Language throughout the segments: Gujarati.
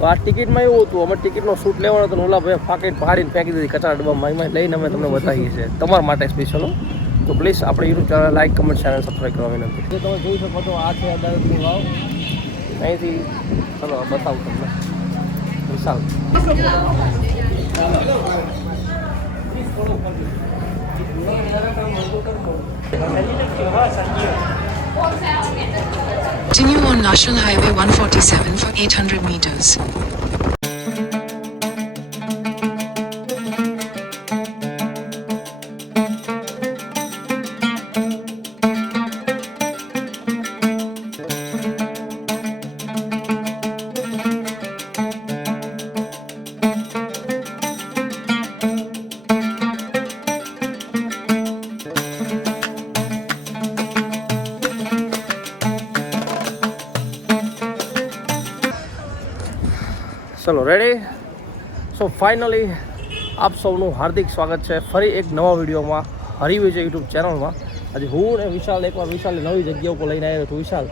તો આ ટિકિટમાં એવું હતું, અમે ટિકિટનો શૂટ લેવાનો હતો, ઓલા ભાઈ ફાંકીને ફાડીને ફેંકી દીધી કચરા ડબ્બામાં, એમાં લઈને અમે તમને બતાવીએ છીએ તમારા માટે સ્પેશિયલ. તો પ્લીઝ આપણે YouTube channel like, comment, channel subscribe કરવા વિનંતી. જે તમે જોઈ શકો છો આ છે અદાલતની વાવ. અહીંથી ચલો બતાવું તમને વિશાલ. Continue on National Highway 147 for 800 meters. ચલો રેડી. સો ફાઇનલી આપ સૌનું હાર્દિક સ્વાગત છે ફરી એક નવા વિડીયોમાં હરિવિજય યુટ્યુબ ચેનલમાં. આજે હું ને વિશાલ એકવાર વિશાલની નવી જગ્યા ઉપર લઈને આવ્યો છું. વિશાલ,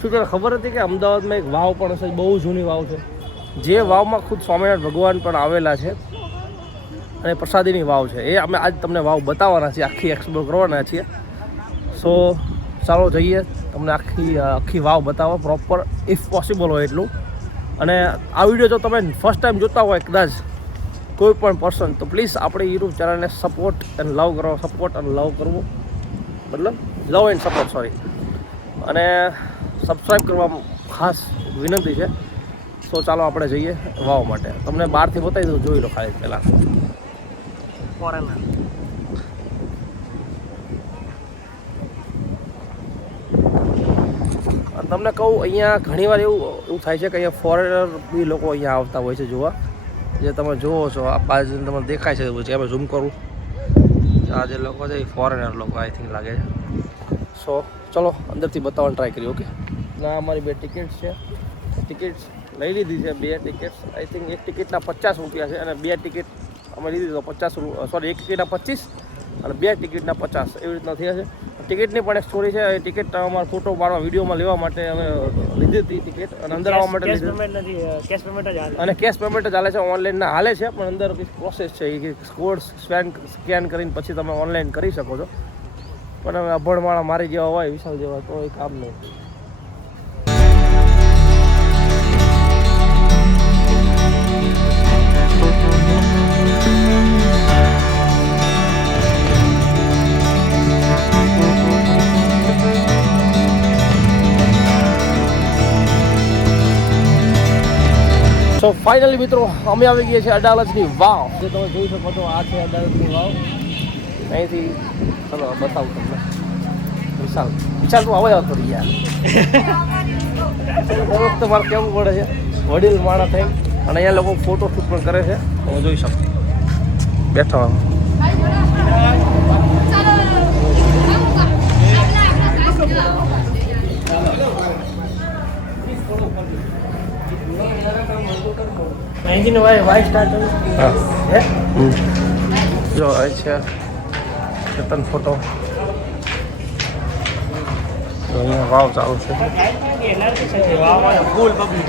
શું તને ખબર હતી કે અમદાવાદમાં એક વાવ પણ હશે, બહુ જૂની વાવ છે, જે વાવમાં ખુદ સ્વામિનારાયણ ભગવાન પણ આવેલા છે અને પ્રસાદીની વાવ છે. એ અમે આજ તમને વાવ બતાવવાના છીએ, આખી એક્સપ્લોર કરવાના છીએ. સો ચાલો જઈએ, તમને આખી વાવ બતાવો પ્રોપર, ઇફ પોસિબલ હોય એટલું. અને આ વિડીયો જો તમે ફર્સ્ટ ટાઈમ જોતા હોય કદાચ કોઈ પણ પર્સન, તો પ્લીઝ આપણી યુટ્યુબ ચેનલને સપોર્ટ એન્ડ લવ કરો. સપોર્ટ અને લવ કરવું મતલબ લવ એન્ડ સપોર્ટ, સોરી. અને સબસ્ક્રાઈબ કરવા ખાસ વિનંતી છે. સો ચાલો આપણે જઈએ વાવ માટે. તમને બહારથી બતાવી દઉં, જોઈ લો ખાલી પહેલાં. તમને કહું, અહીંયા ઘણીવાર એવું થાય છે કે અહીંયા ફોરેનર બી લોકો અહીંયા આવતા હોય છે જોવા. જે તમે જુઓ છો આ બાજુ તમને દેખાય છે પછી અમે ઝૂમ કરું, આ જે લોકો છે એ ફોરેનર લોકો આઈ થિંક લાગે છે. સો ચલો અંદરથી બતાવવાનું ટ્રાય કરીએ. ઓકે, ના અમારી 2 ટિકિટ્સ છે. ટિકિટ્સ લઈ લીધી છે, 2 ટિકિટ્સ. આઈ થિંક એક ટિકિટના 50 રૂપિયા છે અને 2 ટિકિટ અમે લીધી તો 50, સોરી, એક ટિકિટના 25 અને 2 ટિકિટના 50 એવી રીતના થયા છે. ટિકિટની પણ એક સ્ટોરી છે. એ ટિકિટ અમારા ફોટો પાડવા વિડીયોમાં લેવા માટે અમે લીધી હતી ટિકિટ, અને અંદર આવવા માટે લીધી. અને કેશ પેમેન્ટ જ હાલે છે, ઓનલાઈનના હાલે છે, પણ અંદર પ્રોસેસ છે એ કોડ સ્કેન કરીને પછી તમે ઓનલાઈન કરી શકો છો. પણ હવે અભણવાળા મારી જેવા હોય, વિશાલ જેવા, તો એ કામ નહીં. સો ફાઇનલી મિત્રો અમે આવી ગયા છીએ અડાલજની વાવ. જે તમે જોઈ શકો છો આ છે અડાલજની વાવ. અહીંથી ચલો બતાવું તમને વિશાલ. વિશાલ તું આવે હતો યાર. દર વખતે મારે કેવું પડે છે, વડીલ માણસ થઈ. અને અહીંયા લોકો ફોટો શૂટ પણ કરે છે, તમે જોઈ શકો બેઠા. એન્જિન વાય સ્ટાર્ટ હે. જો આ છે ચેતન ફોટો. તો અહીંયા વાવ ચાલુ છે. ફૂલ પબ્લિક.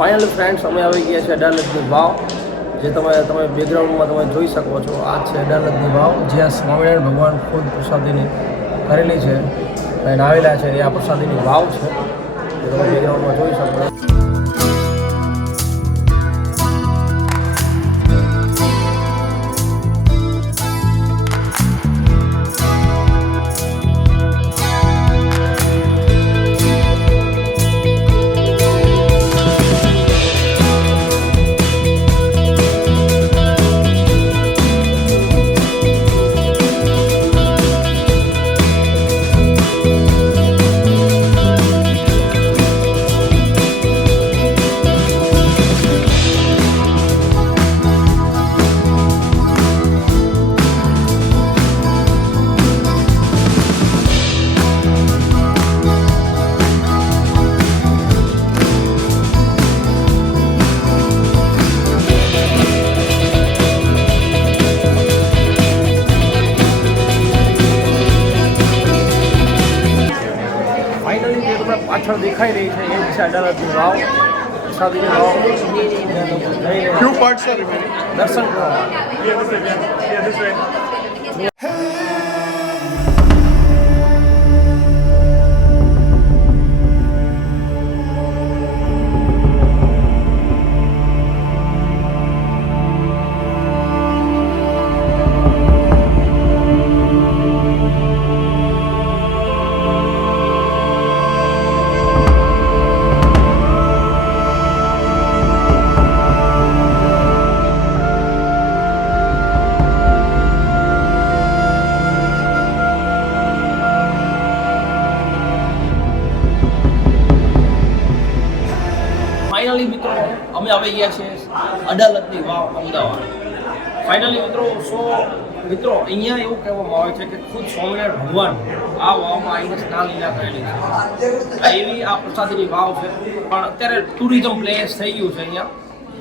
ફાઇનલી ફ્રેન્ડ્સ અમે આવી ગયા છે અડાલજની વાવ. જે તમે બેકગ્રાઉન્ડમાં તમે જોઈ શકો છો, આ છે અડાલજની વાવ, જ્યાં સ્વામિનારાયણ ભગવાન ખુદ પ્રસાદીની કરેલી છે અને આવેલા છે. એ આ પ્રસાદીની વાવ છે, જે તમે બેકગ્રાઉન્ડમાં જોઈ શકો. પાછળ દેખાઈ રહી છે એ જ છે અડાલજની વાવ. પ્રસાદીની વાવ જઈને Few parts are remaining. દર્શન કરવા. Yeah, this way. Yeah, this way. Finally મિત્રો અમે આવી ગયા છીએ અડાલજની વાવ અમદાવાદ. ફાઇનલી મિત્રો અહીંયા એવું કહેવામાં આવે છે કે ખુદ સ્વામિનારાયણ ભગવાન આ વાવમાં આવીને સ્નાન લીલા કરેલી છે. એવી આ પ્રસાદીની વાવ છે. પણ અત્યારે ટુરિઝમ પ્લેસ થઈ ગયું છે અહીંયા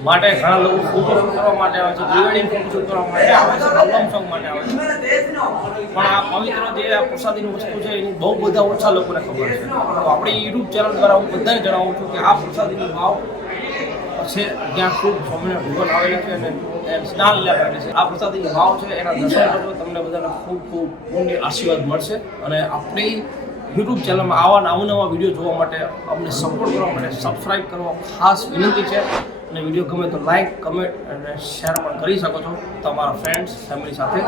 માટે ઘણા લોકો ફોટોશૂટ કરવા માટે આવે છે, પ્રી વેડિંગ ફોટોશૂટ કરવા માટે આવે છે, આલ્બમ સોંગ માટે આવે છે. પણ આ પવિત્ર જે આ પ્રસાદીની વસ્તુ છે એની બહુ બધા ઓછા લોકોને ખબર છે. તો આપણી યુટ્યુબ ચેનલ દ્વારા હું બધાને જણાવું છું કે આ પ્રસાદીની વાવ છે જ્યાં ખૂબ સ્વામિનારાયણ ભગવાન આવેલી છે અને સ્નાન લીલા કરેલી છે. આ પ્રસાદીની વાવ છે એના દર્શન કરજો, તમને બધાને ખૂબ પુણ્ય આશીર્વાદ મળશે. અને આપણી યુટ્યુબ ચેનલમાં આવા નવા વિડીયો જોવા માટે અમને સપોર્ટ કરવા માટે સબસ્ક્રાઈબ કરવા ખાસ વિનંતી છે. અને વિડીયો ગમે તો લાઈક, કમેન્ટ અને શેર પણ કરી શકો છો તમારા ફ્રેન્ડ્સ, ફેમિલી સાથે.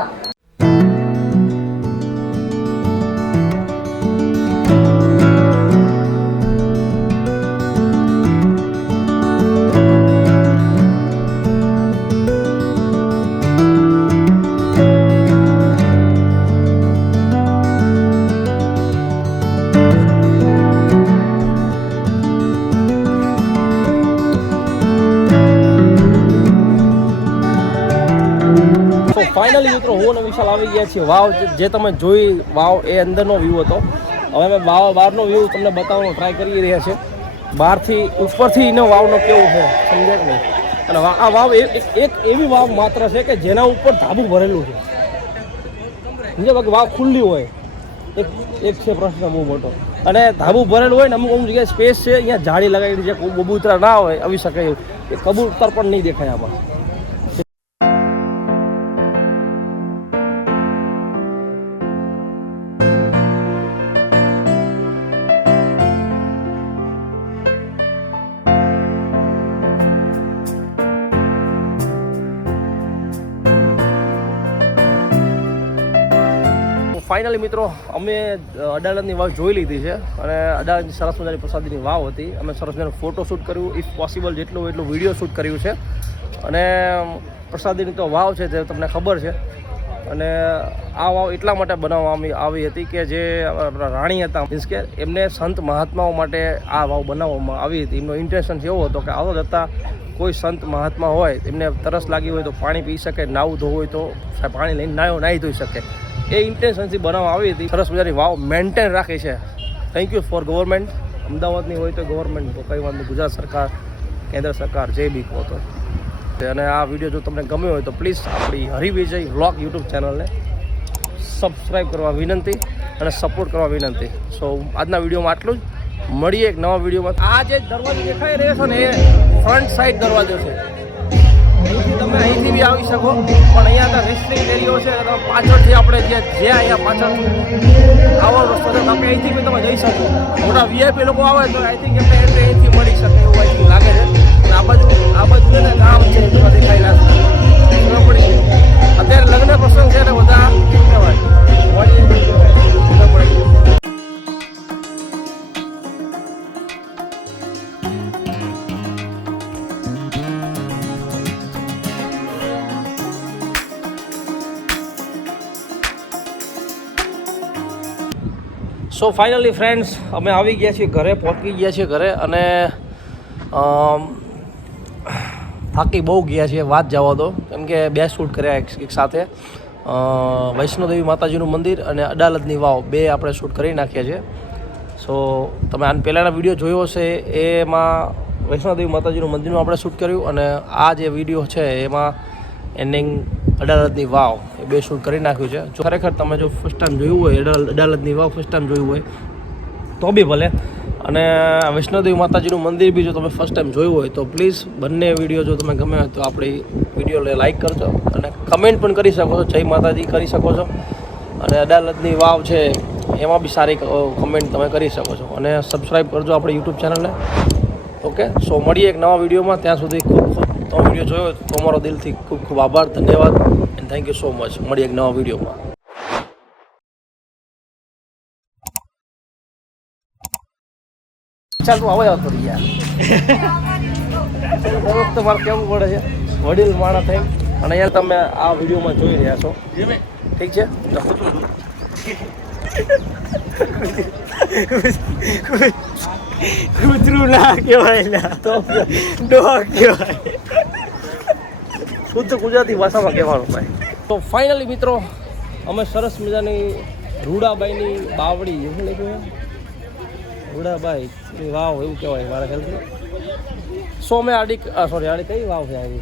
ફાઇનલી મિત્રો હું અને વિશાલ આવી ગયા છીએ વાવ. જે તમે જોઈ વાવ એ અંદરનો વ્યૂ હતો. હવે અમે બહારનો વ્યૂ તમને બતાવવાનો ટ્રાય કરી રહ્યા છે. બહારથી ઉપરથી એનો વાવનો કેવું છે સમજે કે નહીં. અને આ વાવ એક એવી વાવ માત્ર છે કે જેના ઉપર ધાબુ ભરેલું છે. સમજે બાકી વાવ ખુલ્લી હોય એક છે પ્રશ્ન બહુ મોટો. અને ધાબુ ભરેલું હોય ને અમુક જગ્યાએ સ્પેસ છે અહીંયા જાળી લગાવેલી છે. કબૂતરા ના હોય આવી શકે એવું એ કબૂતર પણ નહીં દેખાય આમાં. ફાઇનલી મિત્રો અમે અડાલજની વાવ જોઈ લીધી છે અને અડાલજની સરસ મજાની પ્રસાદીની વાવ હતી. અમે સરસ મજાનું ફોટોશૂટ કર્યું, ઇફ પોસિબલ જેટલું એટલું વિડીયો શૂટ કર્યું છે. અને પ્રસાદીની તો વાવ છે જે તમને ખબર છે. અને આ વાવ એટલા માટે બનાવવામાં આવી હતી કે જે રાણી હતા મીન્સ કે એમને સંત મહાત્માઓ માટે આ વાવ બનાવવામાં આવી હતી. એમનો ઇન્ટેન્શન એવો હતો કે આવતા જતાં કોઈ સંત મહાત્મા હોય એમને તરસ લાગી હોય તો પાણી પી શકે, નાવું ધોવું હોય તો પાણી લઈને નાહી ધોઈ શકે. એ ઇન્ટેન્શનથી બનાવવામાં આવી હતી. સરસ મજાની વાવ મેન્ટેન રાખી છે. Thank you for government. અમદાવાદની હોય તો ગવર્મેન્ટ તો કંઈ વાંધો, ગુજરાત સરકાર, કેન્દ્ર સરકાર જે બી કહો તો. અને આ વિડીયો જો તમને ગમ્યો હોય તો પ્લીઝ આપણી હરિવિજય વ્લોગ યુટ્યુબ ચેનલને સબસ્ક્રાઈબ કરવા વિનંતી અને સપોર્ટ કરવા વિનંતી. સો આજના વિડીયોમાં આટલું જ. મળીએ એક નવા વિડીયોમાં. આ જે દરવાજો દેખાઈ રહ્યો છે ને એ ફ્રન્ટ સાઈડ દરવાજો છે. તમે અહીંથી બી આવી શકો પણ અહીંયા રેસ્ટ્રિક્ટ એરિયો છે. પાછળથી આપણે જે અહીંયા પાછળ આવો રસ્તો છે તમે અહીંથી બી તમે જઈ શકો. મોટા વીઆઈપી લોકો આવે તો આઈ થિંક એમને એન્ટ્રી અહીંથી મળી શકે એવું આઈ થિંક લાગે છે. અને આ બાજુ છે ને ગામ છે એમાં દેખાઈ રહ્યા પડી. અત્યારે લગ્ન પ્રસંગ છે ને બધા શું કહેવાય પડી. સો ફાઇનલી ફ્રેન્ડ્સ અમે આવી ગયા છીએ ઘરે, પહોંચી ગયા છીએ ઘરે. અને થાકી બહુ ગયા છીએ વાત જવા દો, કેમ કે બે શૂટ કર્યા એક સાથે. વૈષ્ણોદેવી માતાજીનું મંદિર અને અડાલજની વાવ બે આપણે શૂટ કરી નાખ્યા છે. સો તમે આને પહેલાંના વિડીયો જોયો હશે એમાં વૈષ્ણોદેવી માતાજીનું મંદિરનું આપણે શૂટ કર્યું અને આ જે વિડીયો છે એમાં એન્ડિંગ અડાલજની વાવ એ બે શૂટ કરી નાખ્યું છે. જો ખરેખર તમે જો ફર્સ્ટ ટાઈમ જોયું હોય અડાલજની વાવ ફર્સ્ટ ટાઈમ જોયું હોય તો બી ભલે અને વૈષ્ણોદેવી માતાજીનું મંદિર બી જો તમે ફર્સ્ટ ટાઈમ જોયું હોય તો પ્લીઝ બંને વિડીયો જો તમે ગમે હોય તો આપણી વિડીયોને લાઈક કરજો અને કમેન્ટ પણ કરી શકો છો, જય માતાજી કરી શકો છો. અને અડાલજની વાવ છે એમાં બી સારી કમેન્ટ તમે કરી શકો છો. અને સબસ્ક્રાઈબ કરજો આપણી યુટ્યુબ ચેનલને. ઓકે, સો મળીએ એક નવા વિડીયોમાં. ત્યાં સુધી ખૂબ તમે વિડીયો જોયો હોય તો અમારો દિલથી ખૂબ ખૂબ આભાર, ધન્યવાદ and thank you so much. મળીએ એક નવા વિડીયોમાં. ચાલ તું આવે આવતો યાર. તમારે કેવું પડે છે વડીલ માણસ થઈ અને યાર તમે આ વિડીયોમાં જોઈ રહ્યા છો, ઠીક છે? કૂતરું ના કહેવાય, તો ડોગ કહેવાય. શુદ્ધ ગુજરાતી ભાષામાં કહેવાનું ભાઈ. તો ફાઇનલી મિત્રો અમે સરસ મજાની રૂડાબાઈની બાવડી એવું લખ્યું છે, રૂડાબાઈ વાવ એવું કહેવાય મારા ખ્યાલથી. સો મેં આડી કઈ વાવ છે આવી